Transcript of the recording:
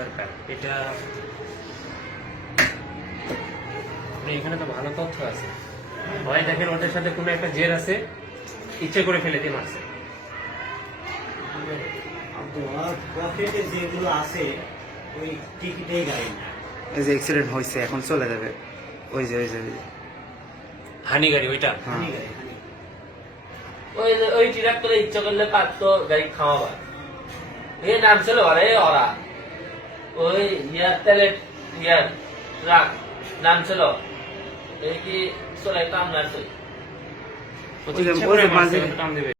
দরকার এটা এখানে তো ভালো তথ্য আছে। হয় দেখেন ওদের সাথে কোনো একটা জের আছে, ইচ্ছে করে ফেলে দিয়ে মারছে। তোমার পকেটে যেগুলো আছে ওই টিকিটেই গাড়ি না। এই যে অ্যাক্সিডেন্ট হয়েছে এখন চলে যাবে, ওই যে হানি গাড়ি ওইটা, হ্যাঁ। ওই ট্রাক করে ইচ্ছা করলে পারতো গাড়ি খাওয়াবার। এ নাম ছিল ওরা ওই তেলের ট্রাক নাম ছিল এই কি চলে একটা আপনার ইচ্ছে করে মারছে, টান দেবে।